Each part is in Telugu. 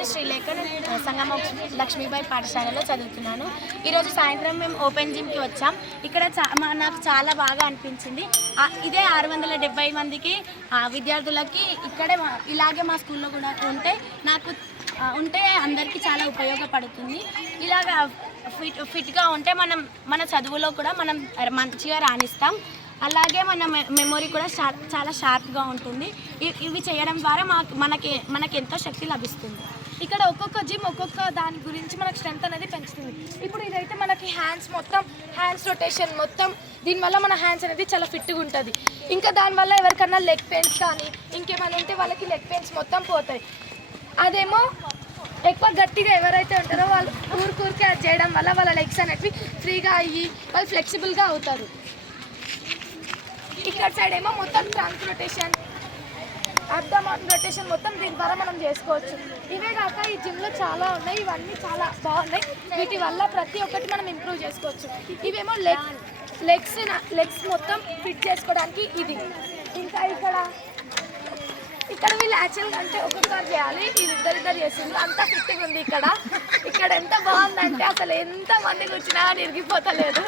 పేరు శ్రీలేఖన్ సంగమ లక్ష్మీబాయి పాఠశాలలో చదువుతున్నాను. ఈరోజు సాయంత్రం మేము ఓపెన్ జిమ్కి వచ్చాం. ఇక్కడ చా మా- నాకు చాలా బాగా అనిపించింది. ఇదే ఆరు వందల డెబ్బై మందికి విద్యార్థులకి ఇక్కడే ఇలాగే మా స్కూల్లో కూడా ఉంటే నాకు ఉంటే అందరికీ చాలా ఉపయోగపడుతుంది. ఇలాగా ఫిట్ ఫిట్గా ఉంటే మనం మన చదువులో కూడా మనం మంచిగా రాణిస్తాం. అలాగే మన మె- మెమొరీ కూడా షార్ప్ చాలా షార్ప్గా ఉంటుంది. ఇవి చేయడం ద్వారా మాకు మనకి మనకి ఎంతో శక్తి లభిస్తుంది. ఇక్కడ ఒక్కొక్క జిమ్ ఒక్కొక్క దాని గురించి మనకు స్ట్రెంత్ అనేది పెంచుతుంది. ఇప్పుడు ఇదైతే మనకి హ్యాండ్స్ మొత్తం హ్యాండ్స్ రొటేషన్ మొత్తం దీనివల్ల మన హ్యాండ్స్ అనేది చాలా ఫిట్గా ఉంటుంది. ఇంకా దానివల్ల ఎవరికన్నా లెగ్ పెయిన్స్ కానీ ఇంకేమైనా ఉంటే వాళ్ళకి లెగ్ పెయిన్స్ మొత్తం పోతాయి. అదేమో ఎక్కువ గట్టిగా ఎవరైతే ఉంటారో వాళ్ళు ఊరికూరికే అది చేయడం వల్ల వాళ్ళ లెగ్స్ అనేవి ఫ్రీగా అయ్యి వాళ్ళు ఫ్లెక్సిబుల్గా అవుతారు. ఇక్కడ సైడ్ ఏమో మొత్తం ట్రాన్స్పోర్టేషన్ అబ్డమాన్ రొటేషన్ మొత్తం దీని ద్వారా మనం చేసుకోవచ్చు. ఇవే కాక ఈ జిమ్లో చాలా ఉన్నాయి. ఇవన్నీ చాలా బాగున్నాయి. వీటి వల్ల ప్రతి ఒక్కటి మనం ఇంప్రూవ్ చేసుకోవచ్చు. ఇవేమో లెగ్ లెగ్స్ లెగ్స్ మొత్తం ఫిట్ చేసుకోవడానికి ఇది. ఇంకా ఇక్కడ ఇక్కడ వీళ్ళు యాక్చువల్గా అంటే ఒక్కొక్కరు చేయాలి. వీళ్ళు ఇద్దరిద్దరు చేసింది అంతా ఫిట్గా ఉంది ఇక్కడ. ఇక్కడ ఎంత బాగుందంటే అసలు ఎంత మంది కూర్చున్నా ఇరిగిపోతలేదు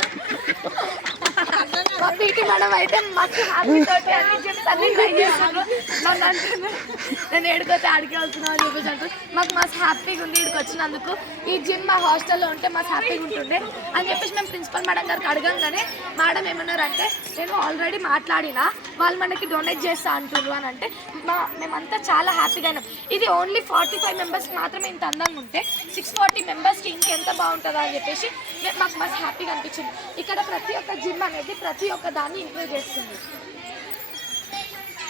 మా పీటీ మేడం అయితే మాకు హ్యాపీ అన్ని జిమ్స్ అన్ని ట్రై చేశాను నన్ను నేను ఏడుకోతే ఆడికి వెళ్తున్నాను అని చెప్పేసి మాకు మస్తు హ్యాపీగా ఉంది ఇక్కడికి వచ్చినందుకు. ఈ జిమ్ మా హాస్టల్లో ఉంటే మస్తు హ్యాపీగా ఉంటుండే. అని చెప్పేసి మేము ప్రిన్సిపల్ మేడం గారికి అడగంగానే మేడం ఏమన్నారంటే నేను ఆల్రెడీ మాట్లాడినా వాళ్ళు మనకి డొనేట్ చేస్తా అంటున్నారు అని అంటే మా మేమంతా చాలా హ్యాపీగా అయినాం ఇది ఓన్లీ ఫార్టీ ఫైవ్ మెంబర్స్కి మాత్రమే ఇంత అందంగా ఉంటే సిక్స్ ఫార్టీ మెంబర్స్కి ఇంకెంత బాగుంటుందో? అని చెప్పేసి మాకు మస్తు హ్యాపీగా అనిపించింది. ఇక్కడ ప్రతి ఒక్క జిమ్ అనేది ప్రతి ఒక్క దాన్ని ఇంప్రూవ్ చేస్తుంది.